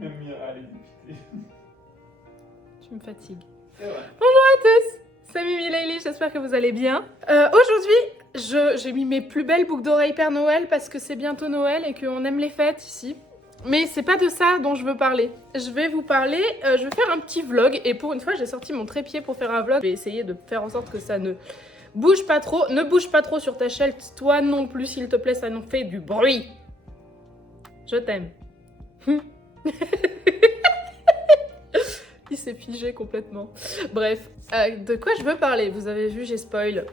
Même Mira, elle est dépitée. Tu me fatigues. C'est vrai. Bonjour à tous, c'est Mimi Layli, j'espère que vous allez bien. Aujourd'hui, j'ai mis mes plus belles boucles d'oreilles Père Noël parce que c'est bientôt Noël et qu'on aime les fêtes ici. Mais c'est pas de ça dont je veux parler. Je vais vous parler, je vais faire un petit vlog et pour une fois j'ai sorti mon trépied pour faire un vlog. Je vais essayer de faire en sorte que ça ne bouge pas trop. Ne bouge pas trop sur ta chaise, toi non plus s'il te plaît, ça nous fait du bruit. Je t'aime. Il s'est figé complètement. Bref, de quoi je veux parler? Vous avez vu, j'ai spoil.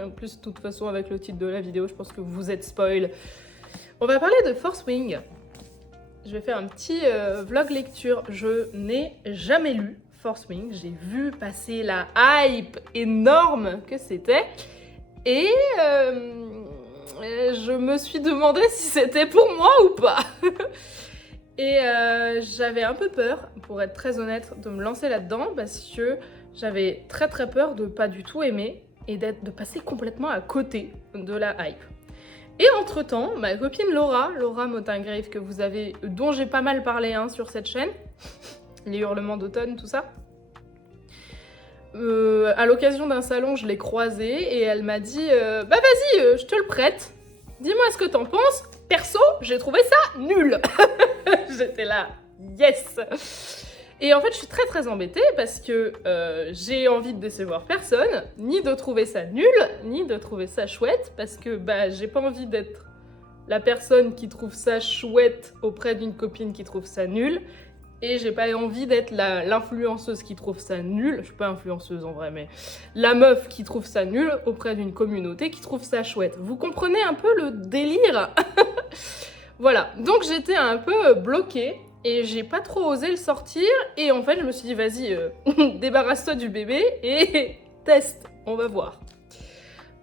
En plus, de toute façon, avec le titre de la vidéo, je pense que vous êtes spoil. On va parler de Force Wing. Je vais faire un petit vlog lecture. Je n'ai jamais lu Force Wing. J'ai vu passer la hype énorme que c'était. Et je me suis demandé si c'était pour moi ou pas. Et j'avais un peu peur, pour être très honnête, de me lancer là-dedans parce que j'avais très peur de pas du tout aimer et de passer complètement à côté de la hype. Et entre-temps, ma copine Laura Motingrave, dont j'ai pas mal parlé sur cette chaîne, les hurlements d'automne, tout ça, à l'occasion d'un salon, je l'ai croisée et elle m'a dit bah vas-y, je te le prête, dis-moi ce que t'en penses. Perso, j'ai trouvé ça nul. J'étais là, yes. Et en fait, je suis très embêtée parce que j'ai envie de décevoir personne, ni de trouver ça nul, ni de trouver ça chouette, parce que j'ai pas envie d'être la personne qui trouve ça chouette auprès d'une copine qui trouve ça nul, et j'ai pas envie d'être l'influenceuse qui trouve ça nul, je suis pas influenceuse en vrai, mais la meuf qui trouve ça nul auprès d'une communauté qui trouve ça chouette. Vous comprenez un peu le délire? Voilà, donc j'étais un peu bloquée et j'ai pas trop osé le sortir et en fait je me suis dit vas-y, débarrasse-toi du bébé et teste, on va voir.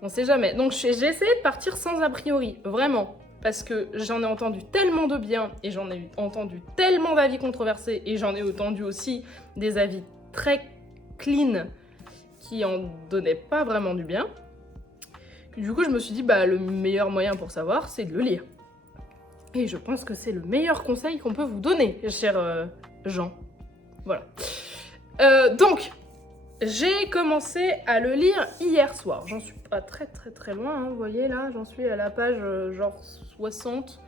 On sait jamais. Donc j'ai essayé de partir sans a priori, vraiment, parce que j'en ai entendu tellement de bien et j'en ai entendu tellement d'avis controversés et j'en ai entendu aussi des avis très clean qui en donnaient pas vraiment du bien. Du coup je me suis dit le meilleur moyen pour savoir c'est de le lire. Et je pense que c'est le meilleur conseil qu'on peut vous donner, chers gens. Voilà. Donc, j'ai commencé à le lire hier soir. J'en suis pas très loin, vous voyez là, j'en suis à la page genre 60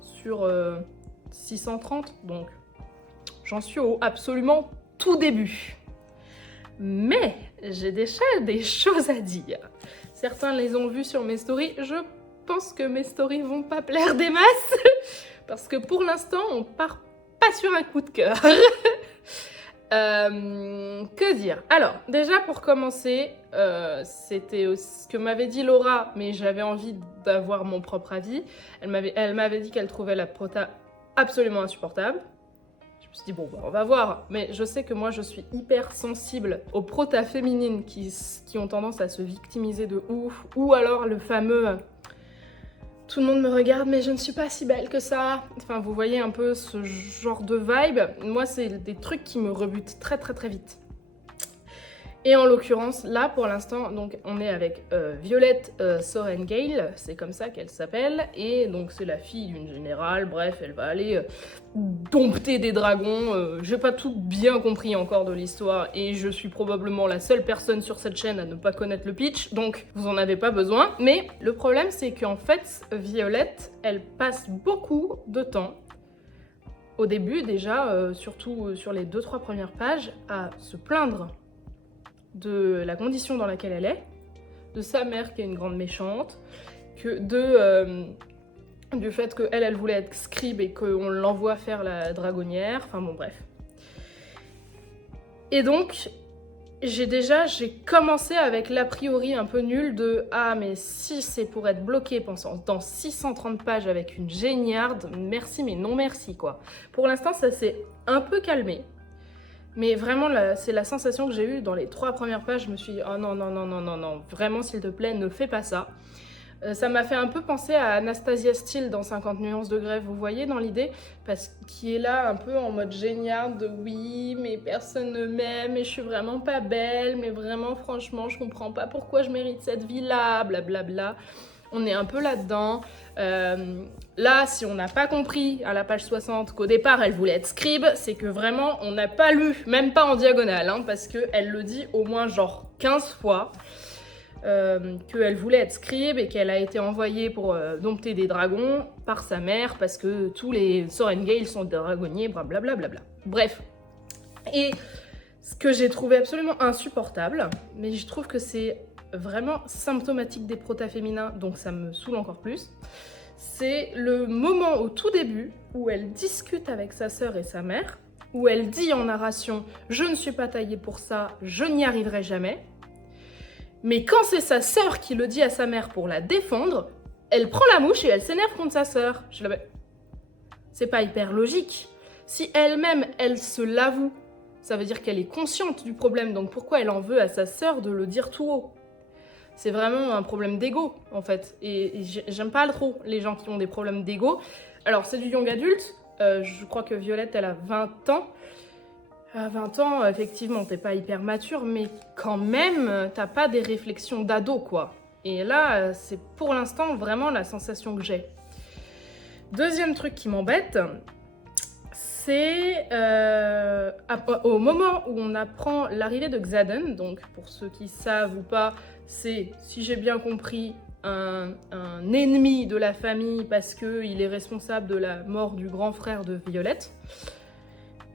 sur 630. Donc, j'en suis au absolument tout début. Mais, j'ai déjà des choses à dire. Certains les ont vus sur mes stories, je pense que mes stories vont pas plaire des masses parce que pour l'instant on part pas sur un coup de cœur. Que dire? Alors déjà pour commencer, c'était ce que m'avait dit Laura, mais j'avais envie d'avoir mon propre avis. Elle m'avait dit qu'elle trouvait la prota absolument insupportable. Je me suis dit bon on va voir, mais je sais que moi je suis hyper sensible aux protas féminines qui ont tendance à se victimiser de ouf, ou alors le fameux tout le monde me regarde, mais je ne suis pas si belle que ça. Enfin, vous voyez un peu ce genre de vibe. Moi, c'est des trucs qui me rebutent très vite. Et en l'occurrence, là, pour l'instant, donc on est avec Violette Sorengale, c'est comme ça qu'elle s'appelle. Et donc, c'est la fille d'une générale. Bref, elle va aller dompter des dragons. J'ai pas tout bien compris encore de l'histoire. Et je suis probablement la seule personne sur cette chaîne à ne pas connaître le pitch. Donc, vous en avez pas besoin. Mais le problème, c'est qu'en fait, Violette, elle passe beaucoup de temps, au début déjà, surtout sur les 2-3 premières pages, à se plaindre de la condition dans laquelle elle est, de sa mère qui est une grande méchante, du fait qu'elle voulait être scribe et qu'on l'envoie faire la dragonnière, enfin bon bref. Et donc, j'ai commencé avec l'a priori un peu nul de « Ah mais si c'est pour être bloqué dans 630 pages avec une géniarde, merci mais non merci quoi ». Pour l'instant ça s'est un peu calmé. Mais vraiment, c'est la sensation que j'ai eue dans les 3 premières pages. Je me suis dit, oh non, vraiment, s'il te plaît, ne fais pas ça. Ça m'a fait un peu penser à Anastasia Steele dans 50 nuances de grève, vous voyez, dans l'idée, parce qu'il est là un peu en mode génial de oui, mais personne ne m'aime, et je suis vraiment pas belle, mais vraiment, franchement, je comprends pas pourquoi je mérite cette vie-là, blablabla. On est un peu là-dedans. Là, si on n'a pas compris à la page 60 qu'au départ, elle voulait être scribe, c'est que vraiment, on n'a pas lu, même pas en diagonale, hein, parce qu'elle le dit au moins genre 15 fois. Qu'elle voulait être scribe et qu'elle a été envoyée pour dompter des dragons par sa mère parce que tous les Sorengale sont des dragonniers, blablabla. Bref. Et ce que j'ai trouvé absolument insupportable, mais je trouve que c'est vraiment symptomatique des protas féminins, donc ça me saoule encore plus, c'est le moment au tout début où elle discute avec sa sœur et sa mère, où elle dit en narration « Je ne suis pas taillée pour ça, je n'y arriverai jamais ». Mais quand c'est sa sœur qui le dit à sa mère pour la défendre, elle prend la mouche et elle s'énerve contre sa sœur. C'est pas hyper logique. Si elle-même, elle se l'avoue, ça veut dire qu'elle est consciente du problème. Donc pourquoi elle en veut à sa sœur de le dire tout haut? C'est vraiment un problème d'ego, en fait. Et j'aime pas trop les gens qui ont des problèmes d'ego. Alors c'est du young adulte. Je crois que Violette, elle a 20 ans. À 20 ans, effectivement, t'es pas hyper mature, mais quand même, t'as pas des réflexions d'ado, quoi. Et là, c'est pour l'instant vraiment la sensation que j'ai. Deuxième truc qui m'embête, c'est au moment où on apprend l'arrivée de Xaden, donc pour ceux qui savent ou pas, c'est, si j'ai bien compris, un ennemi de la famille parce qu'il est responsable de la mort du grand frère de Violette.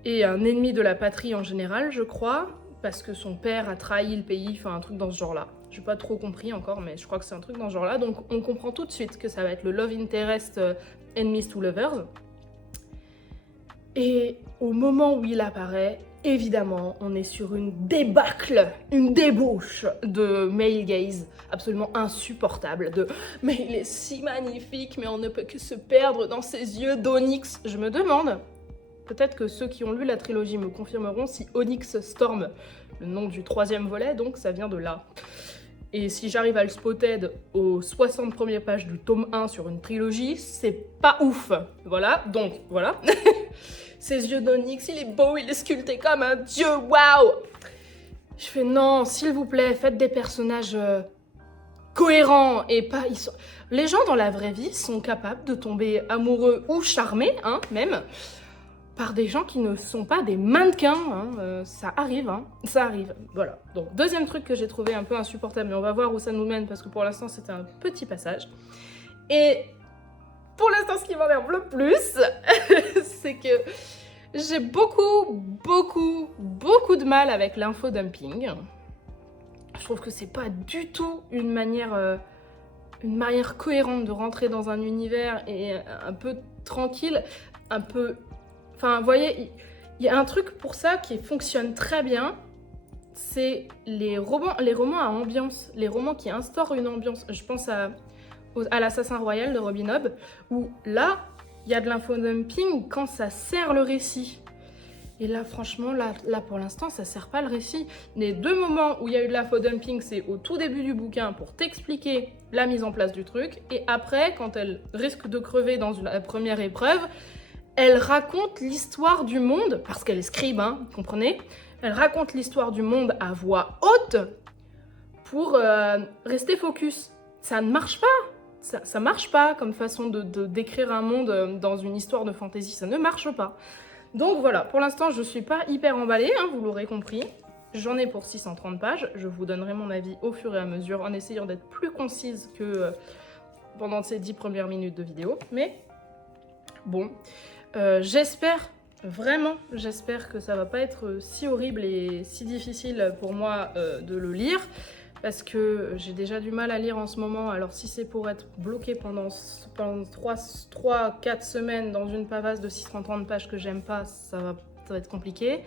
Et un ennemi de la patrie en général, je crois, parce que son père a trahi le pays, enfin un truc dans ce genre-là. J'ai pas trop compris encore, mais je crois que c'est un truc dans ce genre-là. Donc on comprend tout de suite que ça va être le love interest enemies to lovers. Et au moment où il apparaît, évidemment, on est sur une débâcle, une débauche de male gaze absolument insupportable. Mais il est si magnifique, mais on ne peut que se perdre dans ses yeux d'onyx. Je me demande... Peut-être que ceux qui ont lu la trilogie me confirmeront si Onyx Storm, le nom du 3e volet, donc ça vient de là. Et si j'arrive à le spotted aux 60 premières pages du tome 1 sur une trilogie, c'est pas ouf. Voilà, donc voilà. Ses yeux d'Onyx, il est beau, il est sculpté comme un dieu, waouh! Je fais non, s'il vous plaît, faites des personnages cohérents et pas... Les gens dans la vraie vie sont capables de tomber amoureux ou charmés, hein, même, par des gens qui ne sont pas des mannequins, hein. Ça arrive, voilà. Donc deuxième truc que j'ai trouvé un peu insupportable, mais on va voir où ça nous mène parce que pour l'instant c'était un petit passage. Et pour l'instant ce qui m'énerve le plus, c'est que j'ai beaucoup de mal avec l'infodumping. Je trouve que c'est pas du tout une manière cohérente de rentrer dans un univers et un peu tranquille, un peu... Enfin, vous voyez, il y a un truc pour ça qui fonctionne très bien, c'est les romans à ambiance, les romans qui instaurent une ambiance. Je pense à l'Assassin Royal de Robin Hobb, où là, il y a de l'infodumping quand ça sert le récit. Et là, franchement, là pour l'instant, ça sert pas le récit. Les deux moments où il y a eu de l'infodumping, c'est au tout début du bouquin pour t'expliquer la mise en place du truc, et après, quand elle risque de crever dans la première épreuve, elle raconte l'histoire du monde, parce qu'elle est scribe, hein, vous comprenez? Elle raconte l'histoire du monde à voix haute pour rester focus. Ça ne marche pas. Ça marche pas comme façon de décrire un monde dans une histoire de fantasy. Ça ne marche pas. Donc voilà, pour l'instant, je suis pas hyper emballée, hein, vous l'aurez compris. J'en ai pour 630 pages. Je vous donnerai mon avis au fur et à mesure en essayant d'être plus concise que pendant ces 10 premières minutes de vidéo. Mais bon... j'espère que ça va pas être si horrible et si difficile pour moi de le lire, parce que j'ai déjà du mal à lire en ce moment. Alors si c'est pour être bloqué pendant 3-4 semaines dans une pavasse de 630 pages que j'aime pas, ça va être compliqué.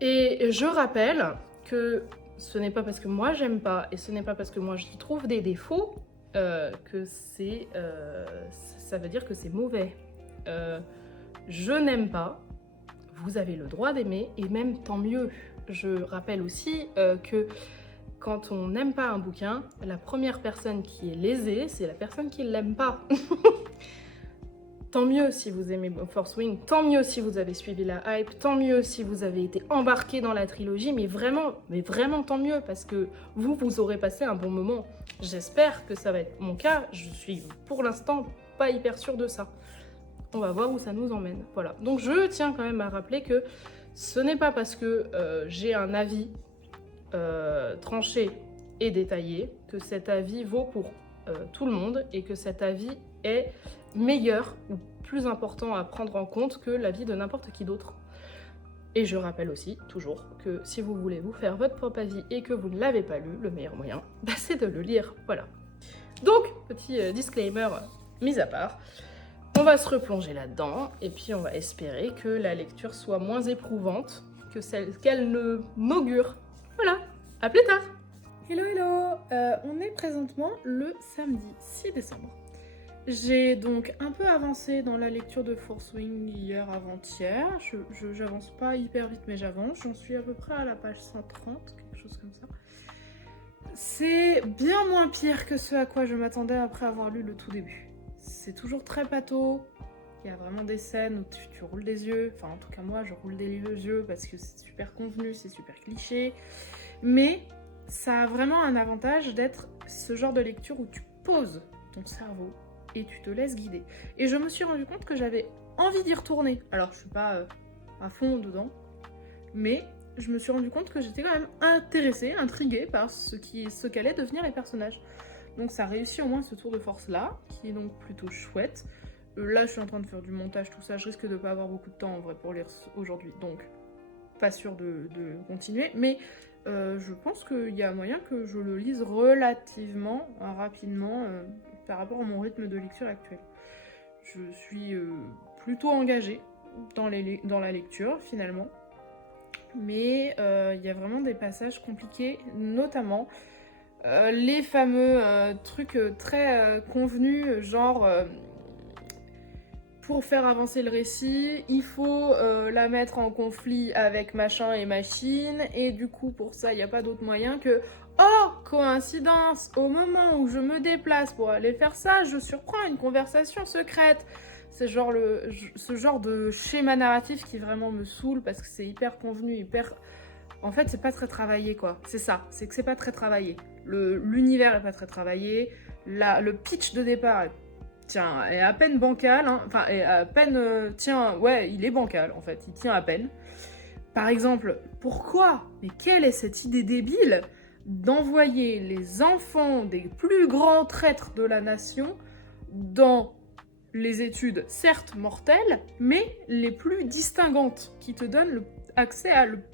Et je rappelle que ce n'est pas parce que moi j'aime pas et ce n'est pas parce que moi j'y trouve des défauts que ça veut dire que c'est mauvais. Je n'aime pas, vous avez le droit d'aimer, et même tant mieux. Je rappelle aussi que quand on n'aime pas un bouquin, la première personne qui est lésée, c'est la personne qui ne l'aime pas. tant mieux si vous aimez Force Wing, tant mieux si vous avez suivi la hype, tant mieux si vous avez été embarqué dans la trilogie, mais vraiment tant mieux, parce que vous aurez passé un bon moment. J'espère que ça va être mon cas, je suis pour l'instant pas hyper sûre de ça. On va voir où ça nous emmène, voilà. Donc je tiens quand même à rappeler que ce n'est pas parce que j'ai un avis tranché et détaillé que cet avis vaut pour tout le monde et que cet avis est meilleur ou plus important à prendre en compte que l'avis de n'importe qui d'autre. Et je rappelle aussi, toujours, que si vous voulez vous faire votre propre avis et que vous ne l'avez pas lu, le meilleur moyen, c'est de le lire, voilà. Donc, petit disclaimer mis à part, on va se replonger là-dedans, et puis on va espérer que la lecture soit moins éprouvante que celle qu'elle ne m'augure. Voilà, à plus tard. Hello, on est présentement le samedi 6 décembre. J'ai donc un peu avancé dans la lecture de Force Wing hier avant-hier. J'avance pas hyper vite, mais j'avance. J'en suis à peu près à la page 130, quelque chose comme ça. C'est bien moins pire que ce à quoi je m'attendais après avoir lu le tout début. C'est toujours très pâteau. Il y a vraiment des scènes où tu roules des yeux. Enfin, en tout cas, moi, je roule des yeux parce que c'est super convenu, c'est super cliché. Mais ça a vraiment un avantage d'être ce genre de lecture où tu poses ton cerveau et tu te laisses guider. Et je me suis rendu compte que j'avais envie d'y retourner. Alors, je suis pas à fond dedans, mais je me suis rendu compte que j'étais quand même intéressée, intriguée par ce qu'allaient devenir les personnages. Donc ça réussit au moins ce tour de force-là, qui est donc plutôt chouette. Là, je suis en train de faire du montage, tout ça. Je risque de pas avoir beaucoup de temps en vrai pour lire aujourd'hui, donc pas sûre de continuer. Mais je pense qu'il y a moyen que je le lise relativement rapidement par rapport à mon rythme de lecture actuel. Je suis plutôt engagée dans la lecture, finalement. Mais il y a vraiment des passages compliqués, notamment les fameux trucs très convenus, genre pour faire avancer le récit, il faut la mettre en conflit avec machin et machine, et du coup pour ça il n'y a pas d'autre moyen que oh, coïncidence, au moment où je me déplace pour aller faire ça, je surprends une conversation secrète. C'est genre ce genre de schéma narratif qui vraiment me saoule parce que c'est hyper convenu, hyper... En fait, c'est pas très travaillé, quoi. C'est ça, c'est que c'est pas très travaillé. L'univers est pas très travaillé. Le pitch de départ est à peine bancal. Hein. Enfin, est à peine... ouais, il est bancal, en fait. Il tient à peine. Par exemple, pourquoi? Mais quelle est cette idée débile d'envoyer les enfants des plus grands traîtres de la nation dans les études, certes mortelles, mais les plus distinguantes, qui te donnent accès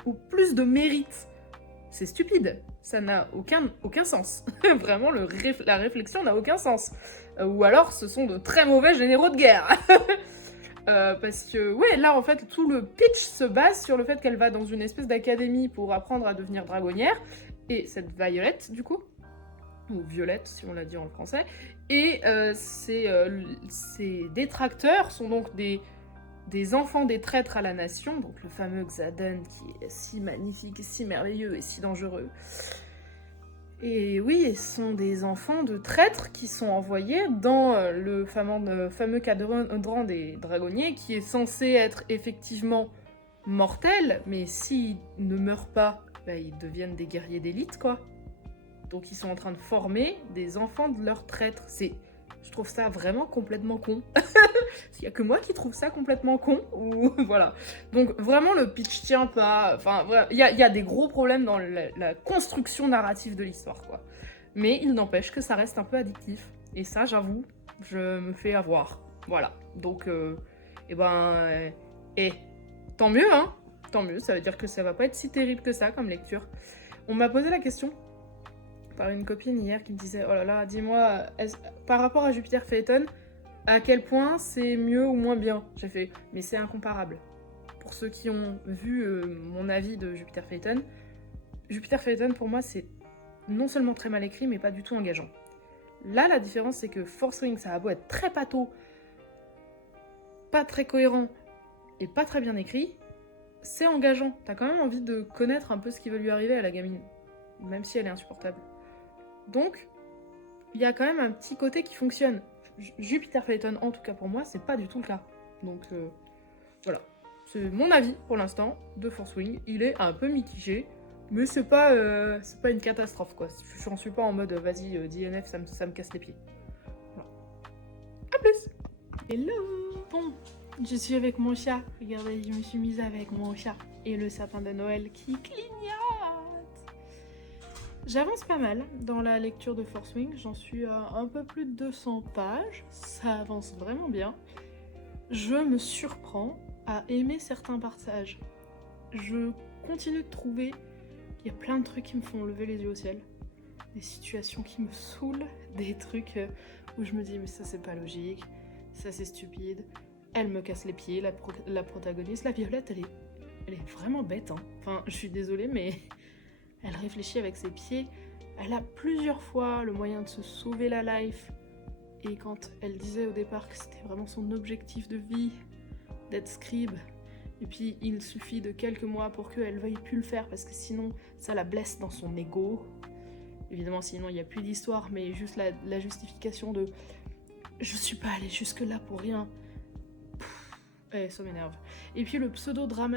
au plus de mérite. C'est stupide, ça n'a aucun sens. Vraiment, la réflexion n'a aucun sens. Ou alors, ce sont de très mauvais généraux de guerre. Parce que, ouais, là, en fait, tout le pitch se base sur le fait qu'elle va dans une espèce d'académie pour apprendre à devenir dragonnière, et cette Violette, du coup, ou Violette, si on l'a dit en français, et ces détracteurs sont donc des enfants des traîtres à la nation, donc le fameux Xaden qui est si magnifique, si merveilleux et si dangereux. Et oui, ce sont des enfants de traîtres qui sont envoyés dans le fameux cadran des dragonniers, qui est censé être effectivement mortel, mais s'ils ne meurent pas, bah, ils deviennent des guerriers d'élite, quoi. Donc ils sont en train de former des enfants de leurs traîtres. Je trouve ça vraiment complètement con. Il n'y a que moi qui trouve ça complètement con. Ou... voilà. Donc vraiment le pitch tient pas. Enfin, il y a des gros problèmes dans la construction narrative de l'histoire, quoi. Mais il n'empêche que ça reste un peu addictif. Et ça, j'avoue, je me fais avoir. Voilà. Donc, tant mieux, hein. Tant mieux, ça veut dire que ça va pas être si terrible que ça comme lecture. On m'a posé la question par une copine hier qui me disait « Oh là là, dis-moi, par rapport à Jupiter Phaeton, à quel point c'est mieux ou moins bien ?» J'ai fait « Mais c'est incomparable. » Pour ceux qui ont vu mon avis de Jupiter Phaeton, pour moi, c'est non seulement très mal écrit, mais pas du tout engageant. Là, la différence, c'est que Force Wing, ça a beau être très pâteau, pas très cohérent et pas très bien écrit, c'est engageant. T'as quand même envie de connaître un peu ce qui va lui arriver à la gamine, même si elle est insupportable. Donc, il y a quand même un petit côté qui fonctionne. Jupiter Phaeton, en tout cas pour moi, c'est pas du tout le cas. Donc voilà, c'est mon avis pour l'instant de Force Wing. Il est un peu mitigé, mais c'est pas une catastrophe quoi. J'en suis pas en mode vas-y, DNF, ça me casse les pieds. Voilà. A plus. Hello. Bon, je suis avec mon chat. Regardez, je me suis mise avec mon chat et le sapin de Noël qui clignote. J'avance pas mal dans la lecture de Force Wing, j'en suis à un peu plus de 200 pages, ça avance vraiment bien. Je me surprends à aimer certains passages. Je continue de trouver qu'il y a plein de trucs qui me font lever les yeux au ciel. Des situations qui me saoulent, des trucs où je me dis mais ça c'est pas logique, ça c'est stupide. Elle me casse les pieds, la protagoniste, la Violette, elle est vraiment bête. Hein. Enfin, je suis désolée mais... Elle réfléchit avec ses pieds, elle a plusieurs fois le moyen de se sauver la life. Et quand elle disait au départ que c'était vraiment son objectif de vie, d'être scribe, et puis il suffit de quelques mois pour qu'elle veuille plus le faire parce que sinon ça la blesse dans son ego. Évidemment sinon il n'y a plus d'histoire, mais juste la justification de « je suis pas allée jusque là pour rien ». Ça m'énerve. Et puis le pseudo-drame,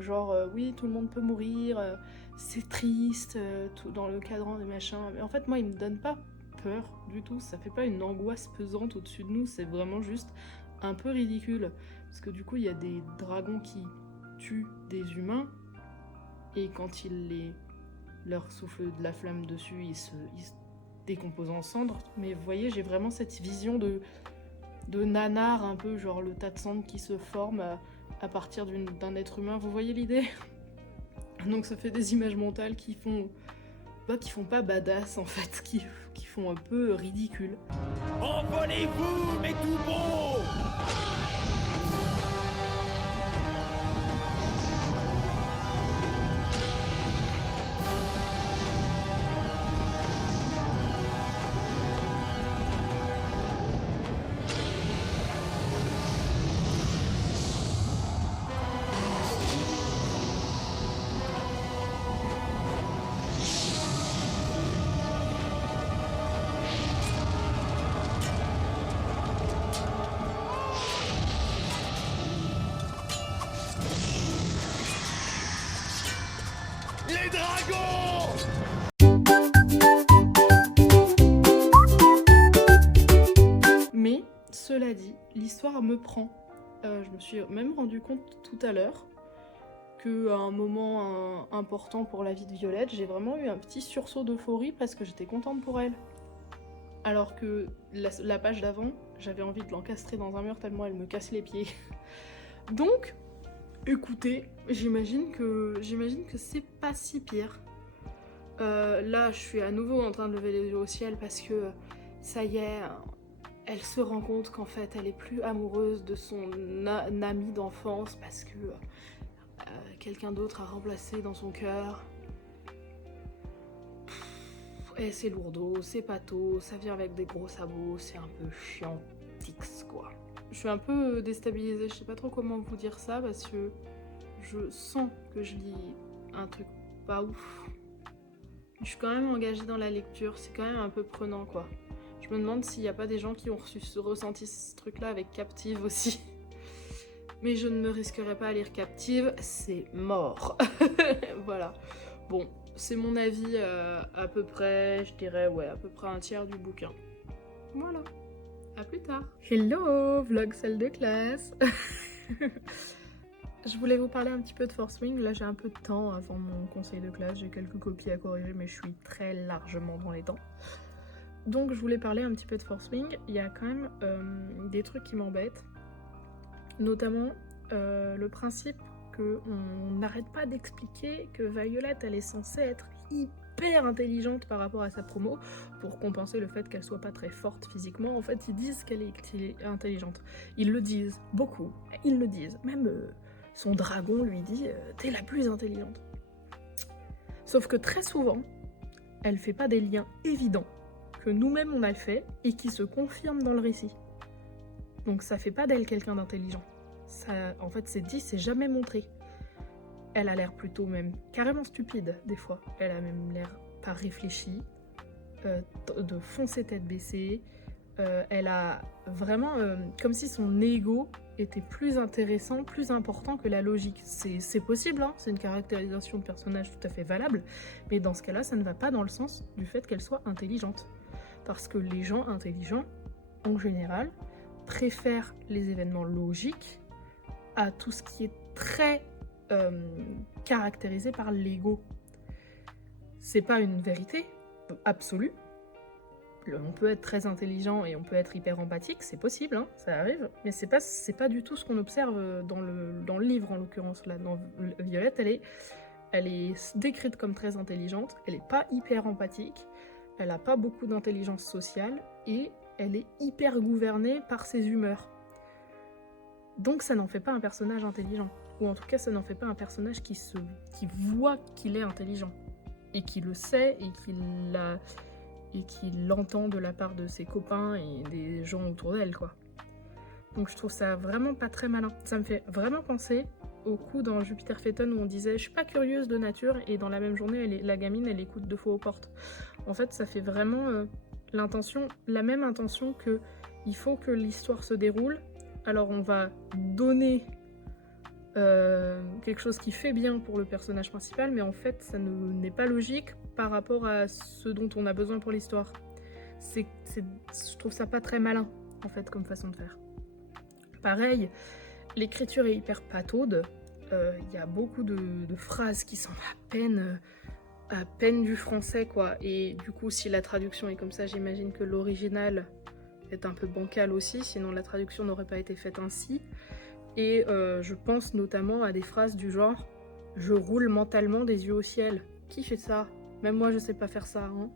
genre oui tout le monde peut mourir, c'est triste, tout dans le cadran des machins. Mais en fait moi il me donne pas peur du tout, ça fait pas une angoisse pesante au-dessus de nous, c'est vraiment juste un peu ridicule. Parce que du coup il y a des dragons qui tuent des humains, et quand leur souffle de la flamme dessus, ils se décomposent en cendres. Mais vous voyez, j'ai vraiment cette vision de nanar un peu, genre le tas de cendres qui se forme à partir d'un être humain, vous voyez l'idée? Donc ça fait des images mentales qui font pas badass en fait, qui font un peu ridicule. Envolez-vous, mais tout beau! Les dragons! Mais, cela dit, l'histoire me prend. Je me suis même rendu compte tout à l'heure qu'à un moment important pour la vie de Violette, j'ai vraiment eu un petit sursaut d'euphorie parce que j'étais contente pour elle. Alors que la page d'avant, j'avais envie de l'encastrer dans un mur tellement elle me casse les pieds. Donc, écoutez, j'imagine que c'est pas si pire. Là, je suis à nouveau en train de lever les yeux au ciel parce que ça y est, elle se rend compte qu'en fait, elle est plus amoureuse de son ami d'enfance parce que quelqu'un d'autre a remplacé dans son cœur. Et c'est lourdeau, c'est pâteau, ça vient avec des gros sabots, c'est un peu chiant, tix quoi. Je suis un peu déstabilisée, je sais pas trop comment vous dire ça parce que je sens que je lis un truc pas ouf. Je suis quand même engagée dans la lecture, c'est quand même un peu prenant quoi. Je me demande s'il n'y a pas des gens qui ont ressenti ce truc-là avec Captive aussi. Mais je ne me risquerai pas à lire Captive, c'est mort. Voilà. Bon, c'est mon avis à peu près, je dirais, ouais, à peu près un tiers du bouquin. Voilà. À plus tard. Hello, vlog salle de classe. Je voulais vous parler un petit peu de Force Wing. Là, j'ai un peu de temps avant mon conseil de classe. J'ai quelques copies à corriger, mais je suis très largement dans les temps. Donc, je voulais parler un petit peu de Force Wing. Il y a quand même des trucs qui m'embêtent. Notamment le principe qu'on n'arrête pas d'expliquer que Violet, elle est censée être hyper intelligente par rapport à sa promo pour compenser le fait qu'elle soit pas très forte physiquement. En fait, ils disent qu'elle est intelligente. Ils le disent beaucoup. Ils le disent. Même son dragon lui dit t'es la plus intelligente. Sauf que très souvent, elle fait pas des liens évidents que nous-mêmes on a fait et qui se confirment dans le récit. Donc ça fait pas d'elle quelqu'un d'intelligent. Ça, en fait, c'est dit, c'est jamais montré. Elle a l'air plutôt même carrément stupide, des fois. Elle a même l'air pas réfléchie, de foncer tête baissée, Elle a vraiment comme si son ego était plus intéressant, plus important que la logique. C'est possible, hein, c'est une caractérisation de personnage tout à fait valable, mais dans ce cas-là, ça ne va pas dans le sens du fait qu'elle soit intelligente. Parce que les gens intelligents, en général, préfèrent les événements logiques à tout ce qui est très caractérisé par l'ego. C'est pas une vérité absolue. On peut être très intelligent et on peut être hyper empathique, c'est possible, hein, ça arrive, mais c'est pas du tout ce qu'on observe dans le livre en l'occurrence. Là, dans Violette, elle est décrite comme très intelligente, elle est pas hyper empathique, elle a pas beaucoup d'intelligence sociale et elle est hyper gouvernée par ses humeurs. Donc ça n'en fait pas un personnage intelligent, ou en tout cas ça n'en fait pas un personnage qui voit qu'il est intelligent et qui le sait et qui l'entend de la part de ses copains et des gens autour d'elle, quoi. Donc je trouve ça vraiment pas très malin. Ça me fait vraiment penser au coup dans Jupiter Phaeton où on disait « je suis pas curieuse de nature » et dans la même journée, la gamine, elle écoute 2 fois aux portes. En fait, ça fait vraiment la même intention que il faut que l'histoire se déroule, alors on va donner quelque chose qui fait bien pour le personnage principal, mais en fait, ça n'est pas logique par rapport à ce dont on a besoin pour l'histoire. Je trouve ça pas très malin, en fait, comme façon de faire. Pareil, l'écriture est hyper pataude. Y a beaucoup de phrases qui sont à peine du français, quoi. Et du coup, si la traduction est comme ça, j'imagine que l'original est un peu bancal aussi, sinon la traduction n'aurait pas été faite ainsi. Et je pense notamment à des phrases du genre « je roule mentalement des yeux au ciel ». Qui fait ça ? Même moi, je sais pas faire ça. Hein.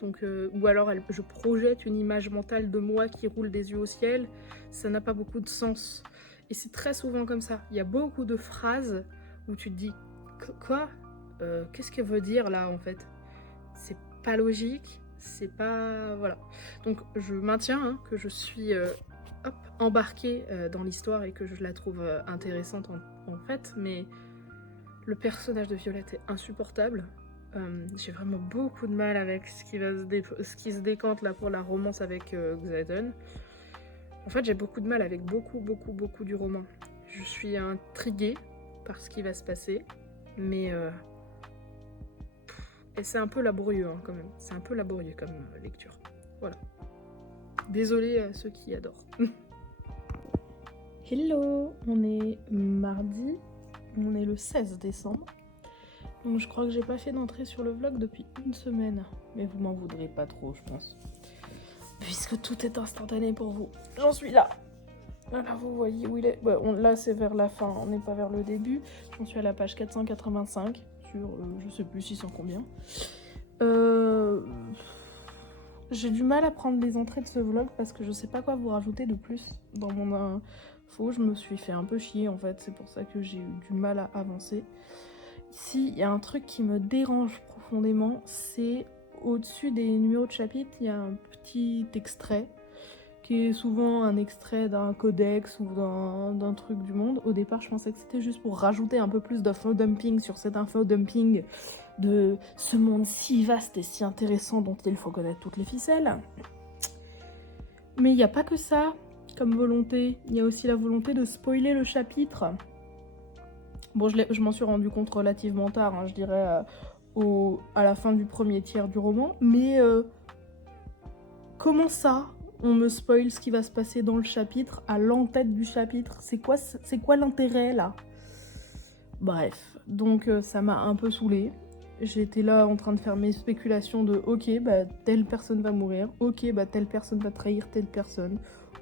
Donc, ou alors, je projette une image mentale de moi qui roule des yeux au ciel. Ça n'a pas beaucoup de sens. Et c'est très souvent comme ça. Il y a beaucoup de phrases où tu te dis « quoi ? Qu'est-ce qu'elle veut dire là, en fait ?» C'est pas logique, c'est pas... Voilà. Donc, je maintiens hein, que je suis embarquée dans l'histoire et que je la trouve intéressante en fait, mais le personnage de Violette est insupportable. J'ai vraiment beaucoup de mal avec ce qui se décante là pour la romance avec Xaden. En fait, j'ai beaucoup de mal avec beaucoup du roman. Je suis intriguée par ce qui va se passer, mais et c'est un peu laborieux hein, quand même. C'est un peu laborieux comme lecture. Voilà. Désolée à ceux qui adorent. Hello, on est mardi, on est le 16 décembre. Donc je crois que j'ai pas fait d'entrée sur le vlog depuis une semaine. Mais vous m'en voudrez pas trop, je pense. Puisque tout est instantané pour vous. J'en suis là. Voilà, vous voyez où il est. Ouais, là, c'est vers la fin, on n'est pas vers le début. J'en suis à la page 485 sur, je sais plus 600 combien. J'ai du mal à prendre les entrées de ce vlog parce que je sais pas quoi vous rajouter de plus dans mon info. Je me suis fait un peu chier en fait, c'est pour ça que j'ai eu du mal à avancer. Ici, il y a un truc qui me dérange profondément, c'est au-dessus des numéros de chapitre, il y a un petit extrait qui est souvent un extrait d'un codex ou d'un truc du monde. Au départ, je pensais que c'était juste pour rajouter un peu plus d'info-dumping sur cet info-dumping de ce monde si vaste et si intéressant dont il faut connaître toutes les ficelles. Mais il n'y a pas que ça comme volonté, il y a aussi la volonté de spoiler le chapitre. Bon, je m'en suis rendu compte relativement tard, hein, je dirais à la fin du premier tiers du roman, mais comment ça on me spoil ce qui va se passer dans le chapitre, à l'entête du chapitre? C'est quoi l'intérêt là? Bref, donc ça m'a un peu saoulée. J'étais là en train de faire mes spéculations de ok, bah telle personne va mourir, ok, bah telle personne va trahir telle personne,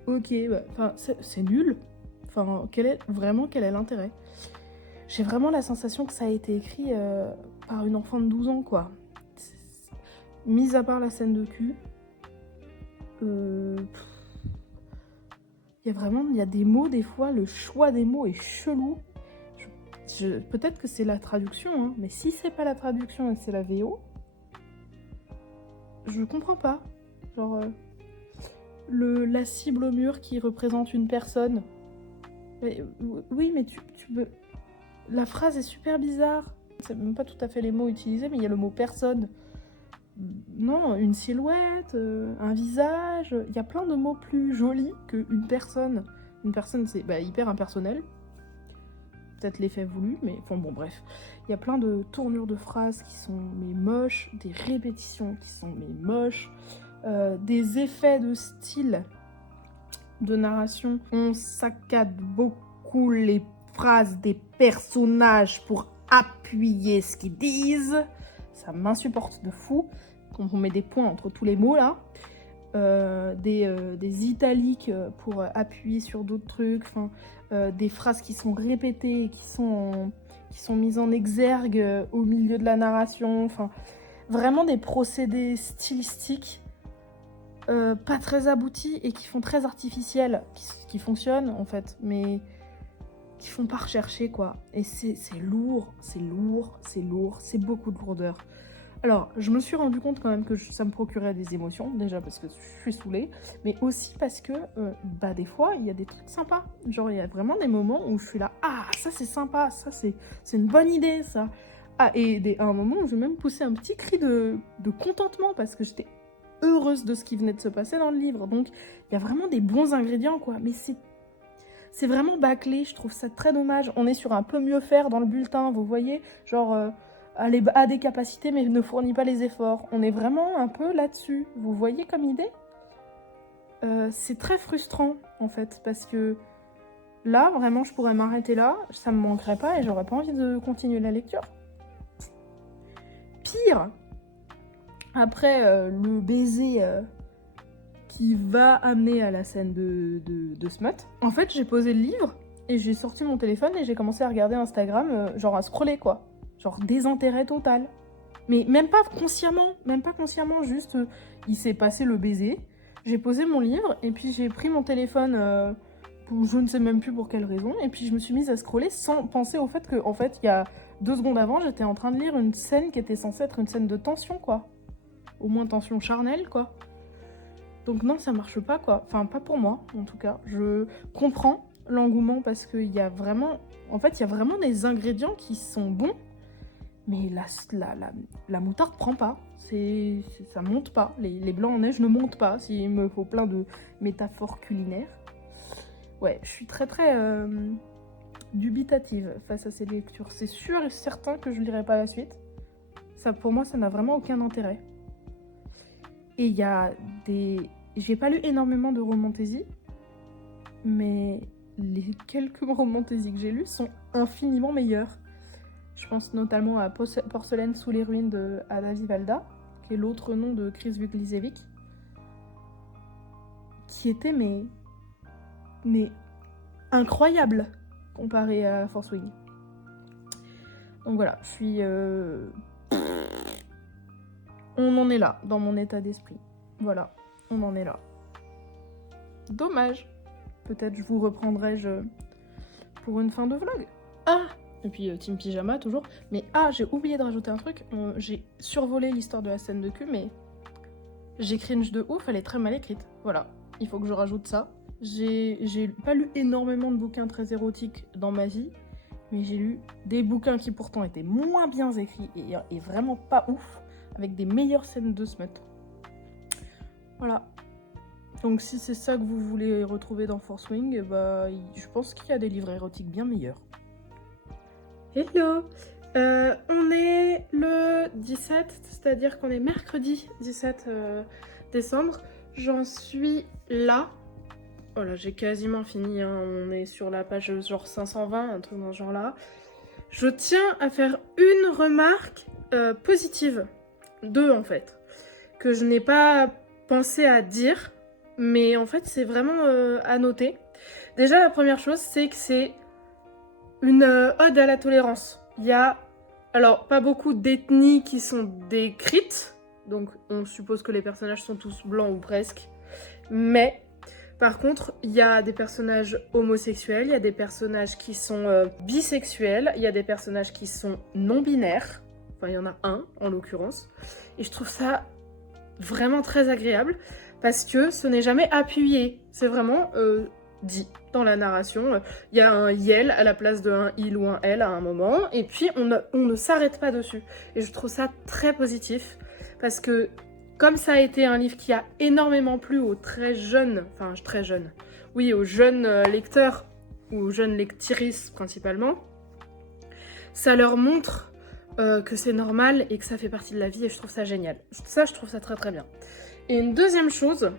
ok, bah enfin c'est nul. Enfin, quel est l'intérêt? J'ai vraiment la sensation que ça a été écrit par une enfant de 12 ans, quoi. Mis à part la scène de cul, il y a des mots, des fois, le choix des mots est chelou. Peut-être que c'est la traduction, hein, mais si c'est pas la traduction et que c'est la VO, je comprends pas. Genre, la cible au mur qui représente une personne. Mais, oui, mais tu veux... La phrase est super bizarre. C'est même pas tout à fait les mots utilisés, mais il y a le mot personne. non, une silhouette, un visage. Il y a plein de mots plus jolis qu'une personne. Une personne, c'est hyper impersonnel. Peut-être l'effet voulu, mais enfin bon, bref. Il y a plein de tournures de phrases qui sont mais moches, des répétitions qui sont mais moches, des effets de style de narration. On saccade beaucoup les phrases des personnages pour appuyer ce qu'ils disent. Ça m'insupporte de fou. Quand on met des points entre tous les mots là. Des italiques pour appuyer sur d'autres trucs. Enfin, des phrases qui sont répétées, qui sont mises en exergue au milieu de la narration. Enfin, vraiment des procédés stylistiques pas très aboutis et qui font très artificiels, qui fonctionnent en fait, mais qui font pas rechercher quoi. Et c'est lourd, c'est beaucoup de lourdeur. Alors, je me suis rendu compte quand même que ça me procurait des émotions, déjà parce que je suis saoulée, mais aussi parce que, des fois, il y a des trucs sympas. Genre, il y a vraiment des moments où je suis là, ah, ça c'est sympa, ça c'est une bonne idée, ça. Ah, et à un moment où j'ai même poussé un petit cri de contentement parce que j'étais heureuse de ce qui venait de se passer dans le livre. Donc, il y a vraiment des bons ingrédients, quoi, mais c'est vraiment bâclé, je trouve ça très dommage. On est sur un peu mieux faire dans le bulletin, vous voyez, genre... elle a des capacités mais ne fournit pas les efforts. On est vraiment un peu là-dessus. Vous voyez comme idée ? C'est très frustrant en fait parce que là vraiment je pourrais m'arrêter là, ça me manquerait pas et j'aurais pas envie de continuer la lecture. Pire, après le baiser qui va amener à la scène de Smut, en fait j'ai posé le livre et j'ai sorti mon téléphone et j'ai commencé à regarder Instagram, genre à scroller quoi. Genre désintérêt total. Mais même pas consciemment, juste il s'est passé le baiser. J'ai posé mon livre et puis j'ai pris mon téléphone pour je ne sais même plus pour quelle raison. Et puis je me suis mise à scroller sans penser au fait que, en fait, il y a 2 secondes avant, j'étais en train de lire une scène qui était censée être une scène de tension, quoi. Au moins tension charnelle, quoi. Donc non, ça marche pas, quoi. Enfin, pas pour moi, en tout cas. Je comprends l'engouement parce qu'il y a vraiment... En fait, il y a vraiment des ingrédients qui sont bons. Mais la moutarde prend pas, ça monte pas, les blancs en neige ne montent pas, s'il me faut plein de métaphores culinaires. Ouais, je suis très dubitative face à ces lectures. C'est sûr et certain que je lirai pas la suite. Ça, pour moi, ça n'a vraiment aucun intérêt. Et il y a des... J'ai pas lu énormément de romantésie, mais les quelques romantésies que j'ai lues sont infiniment meilleures. Je pense notamment à Porcelaine sous les ruines de Ada Vivalda, qui est l'autre nom de Chris Wiglisewicz, qui était mais incroyable comparé à Force Wing. Donc voilà, je suis... On en est là, dans mon état d'esprit. Voilà, on en est là. Dommage. Peut-être je vous reprendrai pour une fin de vlog. Ah! Et puis Team Pyjama toujours. Mais j'ai oublié de rajouter un truc. J'ai survolé l'histoire de la scène de cul, mais j'ai cringe de ouf, elle est très mal écrite. Voilà, il faut que je rajoute ça. J'ai pas lu énormément de bouquins très érotiques dans ma vie, mais j'ai lu des bouquins qui pourtant étaient moins bien écrits et vraiment pas ouf, avec des meilleures scènes de smut. Voilà. Donc si c'est ça que vous voulez retrouver dans Force Wing, je pense qu'il y a des livres érotiques bien meilleurs. Hello, on est le 17, c'est-à-dire qu'on est mercredi 17 décembre. J'en suis là. Voilà, j'ai quasiment fini, hein. On est sur la page genre 520, un truc dans ce genre-là. Je tiens à faire une remarque positive, 2 en fait, que je n'ai pas pensé à dire, mais en fait c'est vraiment à noter. Déjà la première chose, c'est que c'est une ode à la tolérance. Il y a, alors, pas beaucoup d'ethnies qui sont décrites, donc on suppose que les personnages sont tous blancs ou presque, mais par contre, il y a des personnages homosexuels, il y a des personnages qui sont bisexuels, il y a des personnages qui sont non-binaires, enfin il y en a un en l'occurrence, et je trouve ça vraiment très agréable, parce que ce n'est jamais appuyé, c'est vraiment... dit dans la narration, il y a un yel à la place d'un il ou un elle à un moment, et puis on ne s'arrête pas dessus. Et je trouve ça très positif, parce que comme ça a été un livre qui a énormément plu aux aux jeunes lecteurs, ou aux jeunes lectrices principalement, ça leur montre que c'est normal et que ça fait partie de la vie, et je trouve ça génial. Ça, je trouve ça très très bien. Et une deuxième chose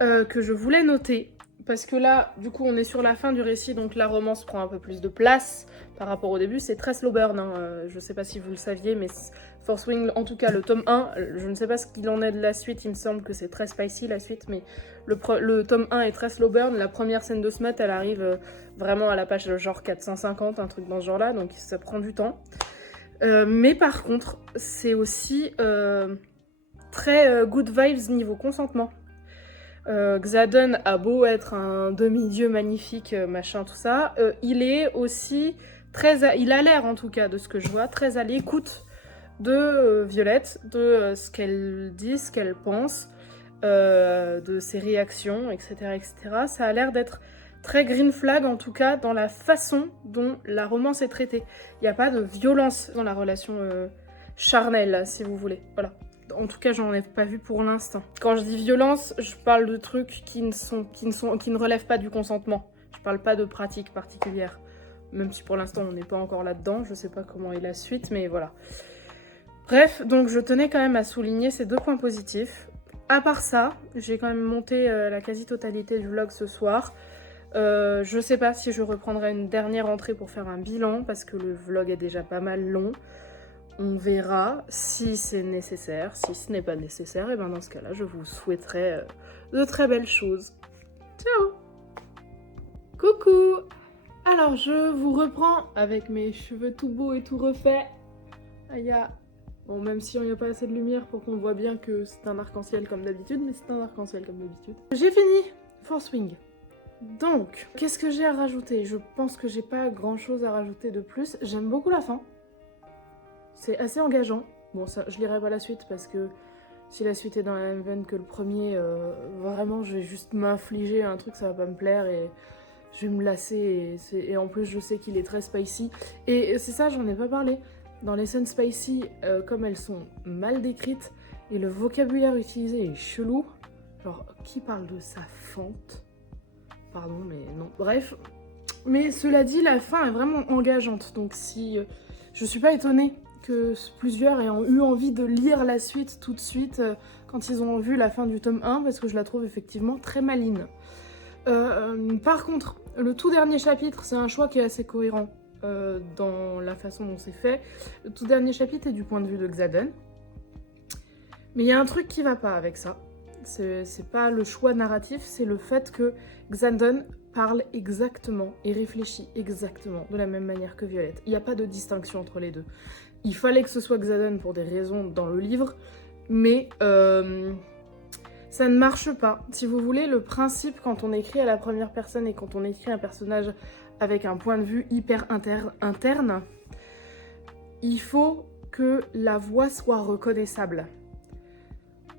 que je voulais noter, parce que là, du coup, on est sur la fin du récit, donc la romance prend un peu plus de place par rapport au début. C'est très slow burn, hein. Je sais pas si vous le saviez, mais Fourth Wing, en tout cas le tome 1, je ne sais pas ce qu'il en est de la suite, il me semble que c'est très spicy la suite, mais le tome 1 est très slow burn. La première scène de Smut, elle arrive vraiment à la page genre 450, un truc dans ce genre-là, donc ça prend du temps. Mais par contre, c'est aussi très good vibes niveau consentement. Xaden a beau être un demi-dieu magnifique, machin, tout ça, il est aussi il a l'air en tout cas de ce que je vois, très à l'écoute de Violette, de ce qu'elle dit, ce qu'elle pense, de ses réactions, etc., etc. Ça a l'air d'être très green flag en tout cas dans la façon dont la romance est traitée. Il n'y a pas de violence dans la relation charnelle, si vous voulez, voilà. En tout cas, j'en ai pas vu pour l'instant. Quand je dis violence, je parle de trucs qui ne relèvent pas du consentement. Je parle pas de pratiques particulières. Même si pour l'instant, on n'est pas encore là-dedans. Je sais pas comment est la suite, mais voilà. Bref, donc je tenais quand même à souligner ces 2 points positifs. À part ça, j'ai quand même monté la quasi-totalité du vlog ce soir. Je sais pas si je reprendrai une dernière entrée pour faire un bilan, parce que le vlog est déjà pas mal long. On verra si c'est nécessaire. Si ce n'est pas nécessaire, et bien dans ce cas-là, je vous souhaiterais de très belles choses. Ciao! Coucou! Alors, je vous reprends avec mes cheveux tout beaux et tout refaits. Bon, même si il n'y a pas assez de lumière pour qu'on voit bien que c'est un arc-en-ciel comme d'habitude, mais c'est un arc-en-ciel comme d'habitude. J'ai fini Fourth Wing. Donc, qu'est-ce que j'ai à rajouter? Je pense que j'ai pas grand-chose à rajouter de plus. J'aime beaucoup la fin. C'est assez engageant. Bon, ça, je lirai pas la suite parce que si la suite est dans la même veine que le premier, vraiment, je vais juste m'infliger un truc, ça va pas me plaire et je vais me lasser. Et en plus, je sais qu'il est très spicy. Et c'est ça, j'en ai pas parlé. Dans les scènes spicy, comme elles sont mal décrites et le vocabulaire utilisé est chelou, genre, qui parle de sa fente? Pardon, mais non. Bref. Mais cela dit, la fin est vraiment engageante. Donc si... je suis pas étonnée que plusieurs aient eu envie de lire la suite tout de suite quand ils ont vu la fin du tome 1, parce que je la trouve effectivement très maligne. Par contre, le tout dernier chapitre, c'est un choix qui est assez cohérent dans la façon dont c'est fait. Le tout dernier chapitre est du point de vue de Xaden. Mais il y a un truc qui va pas avec ça. C'est pas le choix narratif, c'est le fait que Xaden parle exactement et réfléchit exactement de la même manière que Violette. Il n'y a pas de distinction entre les deux. Il fallait que ce soit Xaden pour des raisons dans le livre, mais ça ne marche pas. Si vous voulez, le principe quand on écrit à la première personne et quand on écrit un personnage avec un point de vue hyper interne, il faut que la voix soit reconnaissable.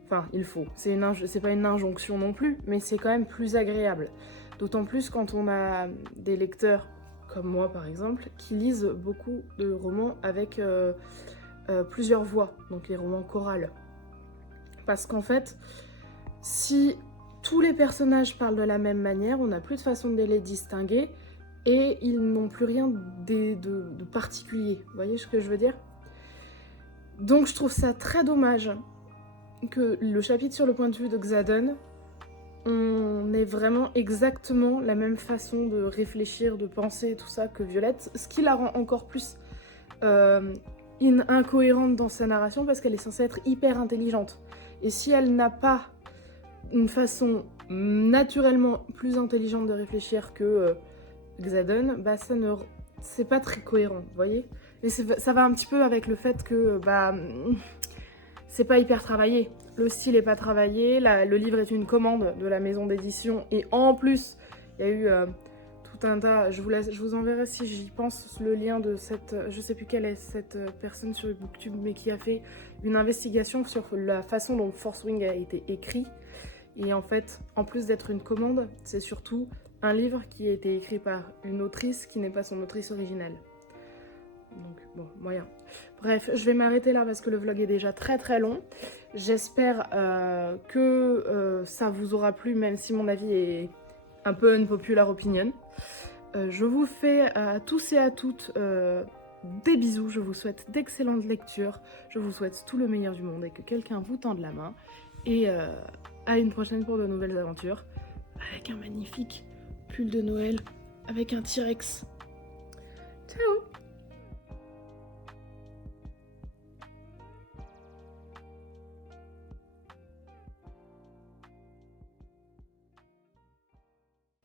Enfin, il faut. C'est pas une injonction non plus, mais c'est quand même plus agréable. D'autant plus quand on a des lecteurs, comme moi par exemple, qui lisent beaucoup de romans avec plusieurs voix, donc les romans chorales. Parce qu'en fait, si tous les personnages parlent de la même manière, on n'a plus de façon de les distinguer et ils n'ont plus rien de particulier. Vous voyez ce que je veux dire? Donc je trouve ça très dommage que le chapitre sur le point de vue de Xaden, on ait vraiment exactement la même façon de réfléchir, de penser, tout ça que Violette, ce qui la rend encore plus incohérente dans sa narration parce qu'elle est censée être hyper intelligente. Et si elle n'a pas une façon naturellement plus intelligente de réfléchir que Xaden, bah c'est pas très cohérent, vous voyez? Et ça va un petit peu avec le fait que c'est pas hyper travaillé. Le style est pas travaillé, le livre est une commande de la maison d'édition et en plus, il y a eu tout un tas... Je vous enverrai si j'y pense le lien de cette... Je sais plus quelle est cette personne sur Booktube, mais qui a fait une investigation sur la façon dont Fourth Wing a été écrit. Et en fait, en plus d'être une commande, c'est surtout un livre qui a été écrit par une autrice qui n'est pas son autrice originale. Donc bon, moyen. Bref, je vais m'arrêter là parce que le vlog est déjà très très long. J'espère que ça vous aura plu, même si mon avis est un peu unpopular opinion. Je vous fais à tous et à toutes des bisous. Je vous souhaite d'excellentes lectures. Je vous souhaite tout le meilleur du monde et que quelqu'un vous tende la main. Et à une prochaine pour de nouvelles aventures. Avec un magnifique pull de Noël avec un T-Rex. Ciao!